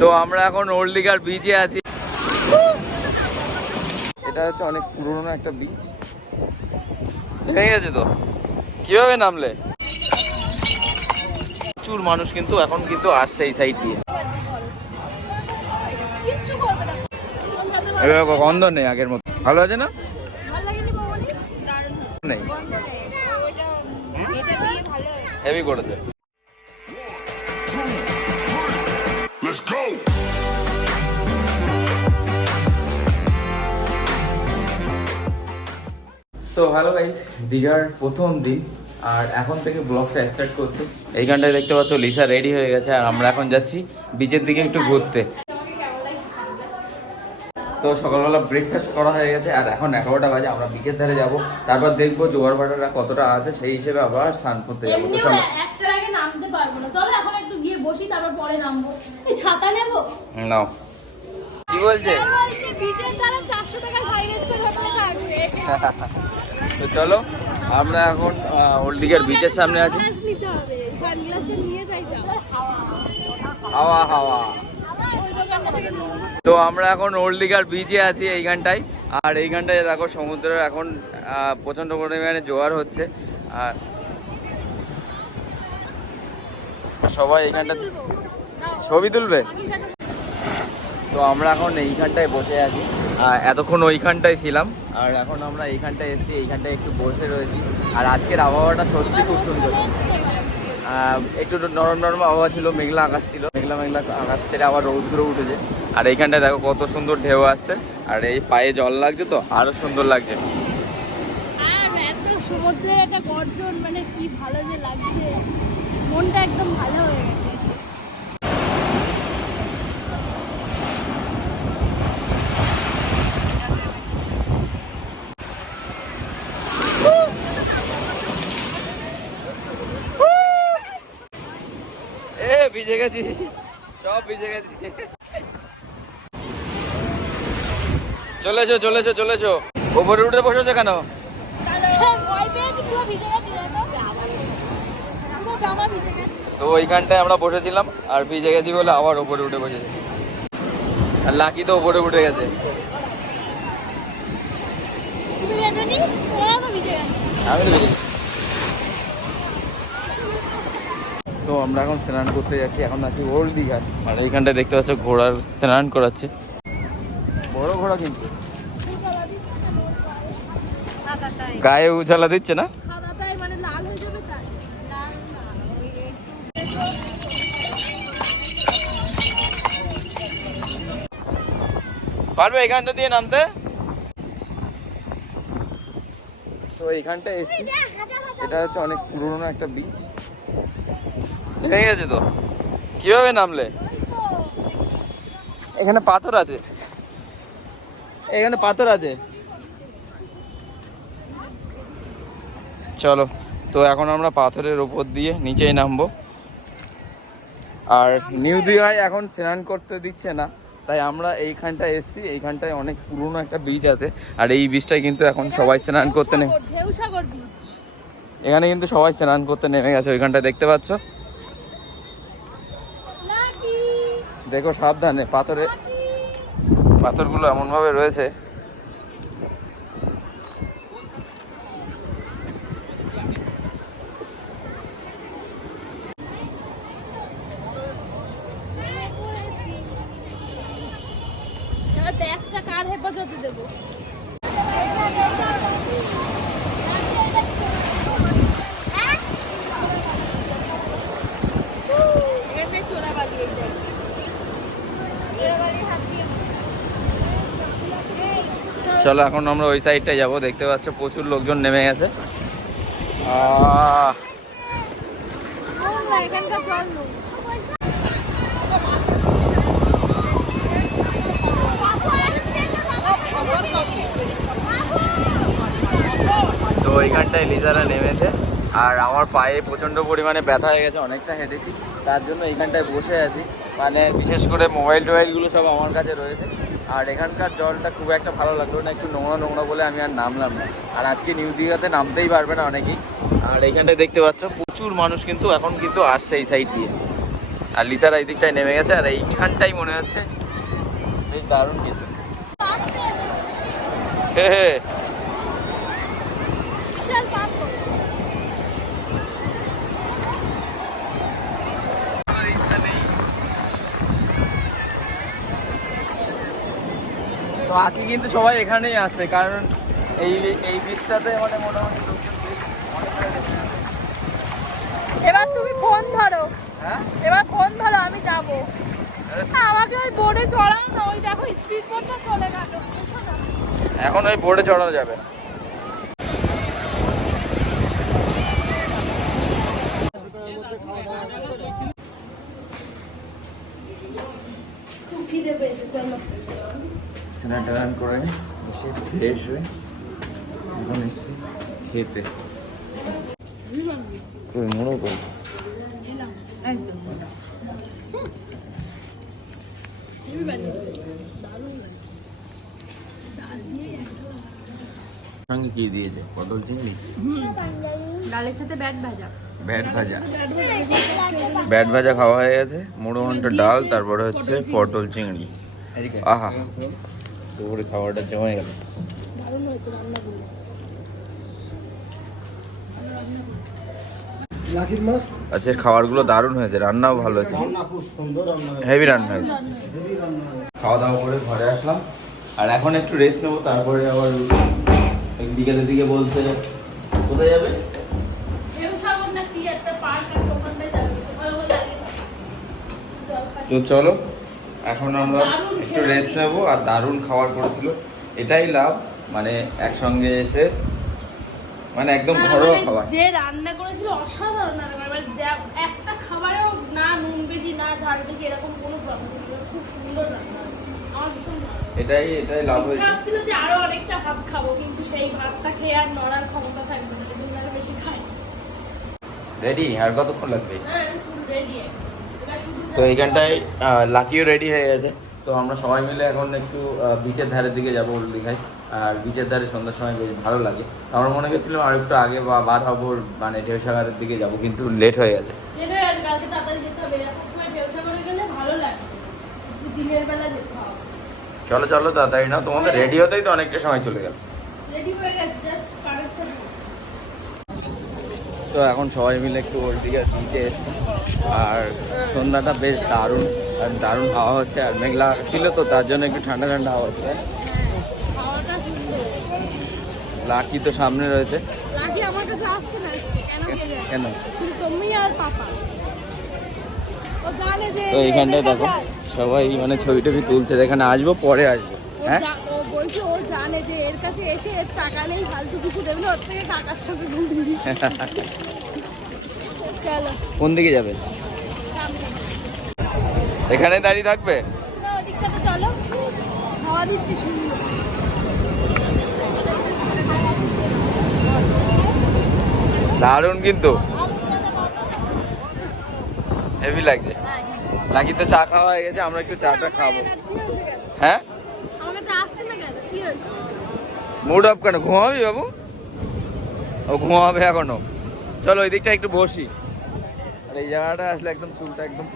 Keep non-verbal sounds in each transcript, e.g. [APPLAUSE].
তো আমরা এখন ওল্ড দিঘার বিচে আছি। এটা হচ্ছে অনেক পুরনো একটা বিচ ভেঙে গেছে তো। কীভাবে নামলে? প্রচুর মানুষ কিন্তু এখন কিন্তু আসছে এই সাইড দিয়ে। এবার গন্ধ নেই আগের মতো। ভালো আছে না। নেই। হেভি করেছে। সো হ্যালো গাইস দীঘার প্রথম দিন আর এখন থেকে ব্লগটা স্টার্ট করছে এইখানটায় দেখতে পাচ্ছ লিসা রেডি হয়ে গেছে আর আমরা এখন যাচ্ছি বিচের দিকে একটু ঘুরতে। তো সকালবেলা ব্রেকফাস্ট করা হয়ে গেছে আর এখন এগারোটা বাজে আমরা বিচের ধারে যাব। তারপর দেখব জোয়ার ভাটারা কতটা আছে সেই হিসেবে আবার স্নান করতে যাব তো চলো। নামতে পারব না। চলো এখন একটু গিয়ে বসি তারপর পরে নামবো। এই ছাতা নেব? নাও। কি বলছে? বিচের চারশো টাকার ফাইভ স্টার হোটেলে থাকবে। [LAUGHS] তো চলো আমরা এখন ওল্ড দিঘার বিচের সামনে আছি। হাওয়া হাওয়া। তো আমরা এখন ওল্ড দিঘার বিচে আছি এইখানটায় আর এইখানটায় দেখো সমুদ্রের এখন প্রচণ্ড পরিমাণে জোয়ার হচ্ছে। আর সবাই এইখানটা ছবি তুলবে? তো আমরা এখন এইখানটায় বসে আছি। এতক্ষণ ওইখানটায় ছিলাম, আর এখন আমরা এইখানটায় এসেছি, এইখানটায় একটু বসে রয়েছি। আর আজকের আবহাওয়াটা সত্যি খুব সুন্দর। একটু নরম নরম আবহাওয়া ছিল, মেঘলা আকাশ ছিল, মেঘলা মেঘলা আকাশ ছেড়ে আবার রৌদ্র উঠেছে। আর এইখানটায় দেখো কত সুন্দর ঢেউ আসছে, আর এই পায়ে জল লাগছে তো, আরও সুন্দর লাগছে। মানে মনটা একদম ভালো হয়ে গেছে এ ভিজে গেছি। সব ভিজে গেছি। চলেছো চলেছো চলেছো। ওপরে উঠে বসেছো কেন? তো ওইখানটায় আমরা বসেছিলাম আর ভিজে গেছি বলে আবার ওপরে উঠে বসেছি। আর লাকি তো ওপরে উঠে গেছে। আমি তো ভিজে তো আমরা এখন স্নান করতে যাচ্ছি এখন আছি ওল্ড দীঘার আর এইখানটায় দেখতে পাচ্ছ ঘোড়ার স্নান করাচ্ছে। বড় ঘোড়া কিন্তু। গায়ে উজালা দিচ্ছে না? মানে পারবে এখানটা দিয়ে নামতে? তো এইখানটা এসছি। এটা হচ্ছে অনেক পুরনো একটা বিচ ভেঙে গেছে তো। কীভাবে নামলে? এখানে পাথর আছে। এখানে পাথর আছে। চলো তো এখন আমরা পাথরের ওপর দিয়ে নিচেই নামবো। আর নিউ দীঘায় এখন স্নান করতে দিচ্ছে না তাই আমরা এইখানটায় এসছি। এইখানটায় অনেক পুরনো একটা বিচ আছে আর এই বিচটায় কিন্তু এখন সবাই স্নান করতে নেই এখানে কিন্তু সবাই স্নান করতে নেমে গেছে ওইখানটায় দেখতে পাচ্ছ লাকি দেখো সাবধানে পাথরে। পাথরগুলো এমনভাবে রয়েছে। ব্যাগটা কার দেবো এখানটায় চোরাবালি এই জায়গায়। চোরাবালি হাত দিয়ে চলো এখন আমরা ওই সাইডটায় যাব। দেখতে পাচ্ছ প্রচুর লোকজন নেমে গেছে। তো ওইখানটায় লিজারা নেমেছে। আর আমার পায়ে প্রচণ্ড পরিমাণে ব্যথা হয়ে গেছে, অনেকটা হেঁটেছি। তার জন্য এইখানটায় বসে আছি। মানে বিশেষ করে মোবাইল টোবাইলগুলো সব আমার কাছে রয়েছে। আর এখানকার জলটা খুব একটা ভালো লাগল না, একটু নোংরা নোংরা বলে আমি আর নামলাম না। আর আজকে নিউ দীঘাতে নামতেই পারবে না অনেকেই। আর এখানটায় দেখতে পাচ্ছ, প্রচুর মানুষ কিন্তু এখন কিন্তু আসছে এই সাইড দিয়ে। আর লিসার এই দিকটায় নেমে গেছে, আর এইখানটাই মনে হচ্ছে, বেশ দারুণ কিন্তু। হে হে বিশাল পাথর তো আজকে কিন্তু সবাই এখানেই আসে কারণ এই এই বীজটাতে মানে মোটামুটি। এবার তুমি ফোন ধরো। হ্যাঁ? এবার ফোন ধরো আমি যাব। না আমাকে ওই বোর্ডে চড়াও না ওই দেখো স্পিড বোর্ডটা চলে গেল। না। এখন ওই বোর্ডে চড়ানো যাবে। না পেয়েছে চলো। স্নান করে এসে ফ্রেশ হয়ে এখন এসছি খেতে। মোড়ো কই সঙ্গে কি দিয়েছে? পটল চিংড়ি? ডালের সাথে ব্যাট ভাজা। ব্যাট ভাজা। ব্যাট ভাজা খাওয়া হয়ে গেছে মোড়ো ঘণ্টা ডাল তারপরে হচ্ছে পটল চিংড়ি। আহা। দুপুরে খাবারটা জমে গেল। দারুণ হয়েছে রান্নাগুলো আজকের খাবারগুলো দারুণ হয়েছে রান্নাও ভালো হয়েছে। রান্না খুব সুন্দর রান্না হয়েছে। হেভি রান্না হয়েছে। খাওয়া দাওয়া করে ঘরে আসলাম। আর এখন একটু রেস্ট নেব তারপরে আবার বিকেলের দিকে বলছে কোথায় যাবে। তো চলো। এখন আমরা একটু রেস্ট। নেব আর দারুণ খাবার করেছিল। এটাই লাভ মানে একসঙ্গে এসে মানে একদম ঘরোয়া খাবার। যে রান্না করেছিল অসাধারণ রান্না মানে একটা খাবারেও না নুন বেশি না ঝাল বেশি এরকম কোনো প্রবলেম খুব সুন্দর রান্না আমার ভীষণ ভালো এটাই এটাই লাভ ইচ্ছা হয়েছে হচ্ছিল যে আরও অনেকটা ভাত খাব কিন্তু সেই ভাতটা খেয়ে আর নড়ার ক্ষমতা থাকবে না বেশি খাই। রেডি আর কতক্ষণ লাগবে? হ্যাঁ রেডি তো এইখানটায় লাকিও রেডি হয়ে গেছে। তো আমরা সবাই মিলে এখন একটু বিচের ধারের দিকে যাব ওর দীঘায়। আর বিচের ধারে সন্ধ্যার সময় বেশ ভালো লাগে। আমরা মনে করছিলাম আর একটু আগে বা বার হব মানে ঢেউসাগরের দিকে যাব কিন্তু লেট হয়ে গেছে। হয়ে চলো চলো তাড়াতাড়ি না তোমাদের রেডি হতেই তো অনেকটা সময় চলে গেল রেডি হয়ে গেছে জাস্ট কারেক্ট করে তো এখন সবাই মিলে একটু ওর দিকে বিচে এসছি। আর সন্ধ্যাটা বেশ দারুণ আর দারুণ হাওয়া হচ্ছে আর মেঘলা ছিল তো তার জন্য একটু ঠান্ডা ঠান্ডা হাওয়া হচ্ছে। লাকি তো সামনে রয়েছে। কেন তো এইখানটায় দেখো সবাই মানে ছবি টবি তুলছে এখানে আসব পরে আসব হ্যাঁ? বলছে ও জানে যে এর কাছে এসে এর টাকা নেই ফালতু কিছু দেবে না ওর থেকে টাকার সাথে [LAUGHS] চলো। কোন দিকে যাবে? এখানে দাঁড়িয়ে থাকবে? চলো। হাওয়া দিচ্ছে সুন্দর দারুণ কিন্তু। হেভি লাগছে। লাকি তো চা খাওয়া হয়ে গেছে আমরা একটু চাটা খাব। হ্যাঁ আমার কাছে আসছে না কেন কি হয়েছে মুড অফ কেন? ঘুমাবি বাবু? ও ঘুমাবে এখনও। চলো ওই দিকটা একটু বসি। আর এই জায়গাটা আসলে একদম চুলটা একদম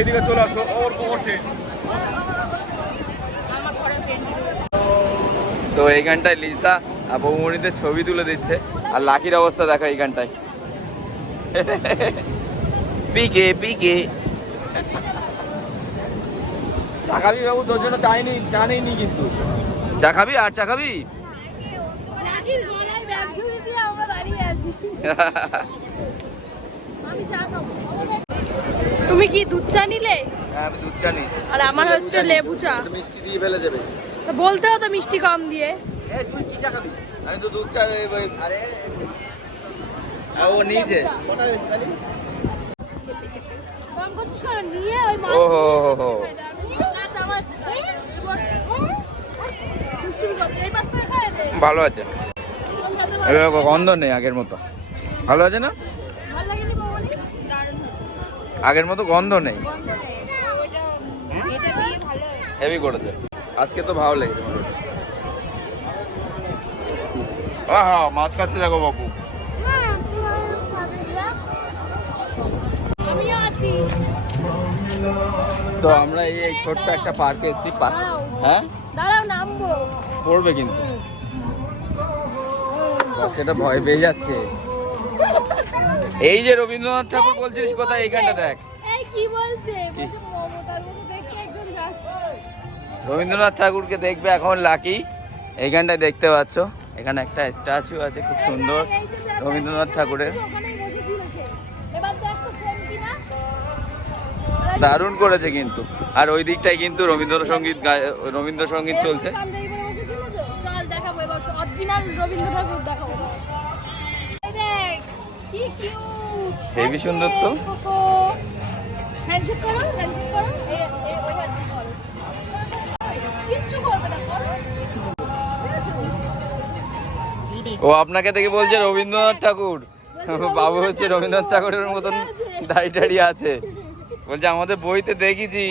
এদিকে চলে আসো। ওর তো এইখানটায় লিসা আর বৌমণিদের ছবি তুলে দিচ্ছে। আর লাকির অবস্থা দেখো এইখানটায় পিকে পিকে। চা খাবি বাবু তোর জন্য চাইনি চা নেইনি কিন্তু। চা খাবি? আর চা খাবি? তুমি কি দুধ চা নিলে? হ্যাঁ আমি দুধ চা নিই। আর আমার হচ্ছে লেবু চা। মিষ্টি দিয়ে ফেলে দেবে তো বলতে হতো মিষ্টি কম দিয়ে। তুই কি চা খাবি? আমি তো দুধ চা আরে। ও নিয়েছে। হো হো। ভালো আছে। এবার গন্ধ নেই আগের মতো। ভালো আছে না। আগের মতো গন্ধ নেই। হেভি করেছে। আজকে তো ভালো লেগেছে। মোটামুটি আহা মাছ কাছে দেখো বাবু তো আমরা এই ছোট্ট একটা পার্কে। এসেছি হ্যাঁ? দাঁড়াও নামবো। পড়বে কিন্তু। বাচ্চাটা ভয় পেয়ে যাচ্ছে। এই যে রবীন্দ্রনাথ ঠাকুর বলছিস কোথায়? এইখানটা দেখ। কি বলছে? রবীন্দ্রনাথ ঠাকুরকে দেখবে এখন লাকি। এইখানটায় দেখতে পাচ্ছ। এখানে একটা স্ট্যাচু আছে খুব সুন্দর রবীন্দ্রনাথ ঠাকুরের। দারুণ করেছে কিন্তু। আর ওই দিকটায় কিন্তু রবীন্দ্রসঙ্গীত রবীন্দ্রসঙ্গীত চলছে। পাঞ্জাবি পরে বসেছিল তো? ও আপনাকে দেখে বলছে রবীন্দ্রনাথ ঠাকুর। বাবু হচ্ছে রবীন্দ্রনাথ ঠাকুরের মতন দাঁড়িয়ে আছে। বলছে, আমাদের বইতে দেখেছি।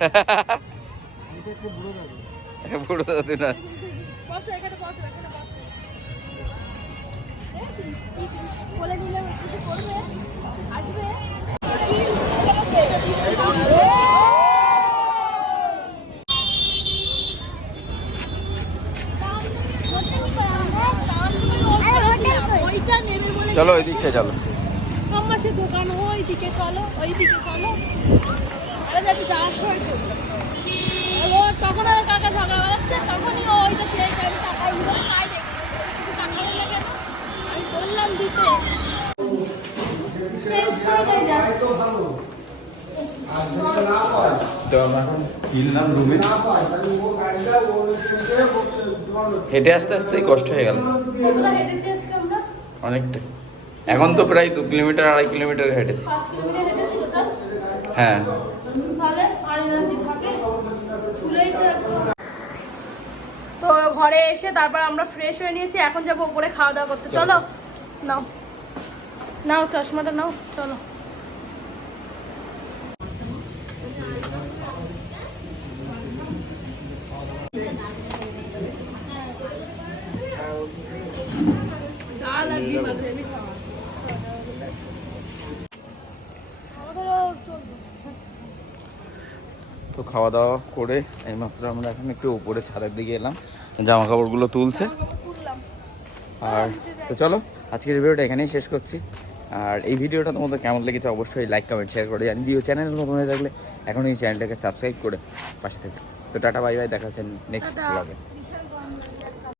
[LAUGHS] বুড়ো দাদু না। বসো এখানে বসো এখানে বসো দেখেছিস? কি কি? বলে দিলে কিছু করবে আসবে ওইটা নেবে বলে চলো ওই দিকটা চলো। আমার দোকান ওই দিকে চলো ওই দিকে চলো। আরে যাতে যাওয়ার সময় ও তখন আর কাকা ঝগড়া বাড়াচ্ছে তখনই ও ওইটা চেয়ে আমি টাকা দিলাম তাই দেখি। টাকা দিলে কেন? আমি বললাম দিতে। চেঞ্জ করে দেয় যা তো আমরা এখন কিনলাম রুমে হেঁটে আস্তে আসতেই কষ্ট হয়ে গেল। কতটা হেঁটেছি আজকে আমরা? অনেকটা এখন তো প্রায় দু কিলোমিটার আড়াই কিলোমিটার হেঁটেছি। হ্যাঁ। তো ঘরে এসে তারপর আমরা ফ্রেশ হয়ে নিয়েছি এখন যাব উপরে খাওয়া দাওয়া করতে। চলো নাও। নাও চশমাটা নাও চলো ডাল আর ডিম আছে হেবি খাওয়া আমাদেরও চলবে তো খাওয়া দাওয়া করে এইমাত্র আমরা এখন একটু উপরে ছাদের দিকে এলাম। জামা কাপড়গুলো তুলছে। আর তো চলো আজকের ভিডিওটা এখানেই শেষ করছি। আর এই ভিডিওটা তোমাদের কেমন লেগেছে অবশ্যই লাইক কমেন্ট শেয়ার করে জানি দিও। চ্যানেল নতুন হয়ে থাকলে এখন এই চ্যানেলটাকে সাবস্ক্রাইব করে পাশে থেকে। তো টাটা বাই বাই দেখাচ্ছেন হচ্ছে নেক্সট। ব্লগে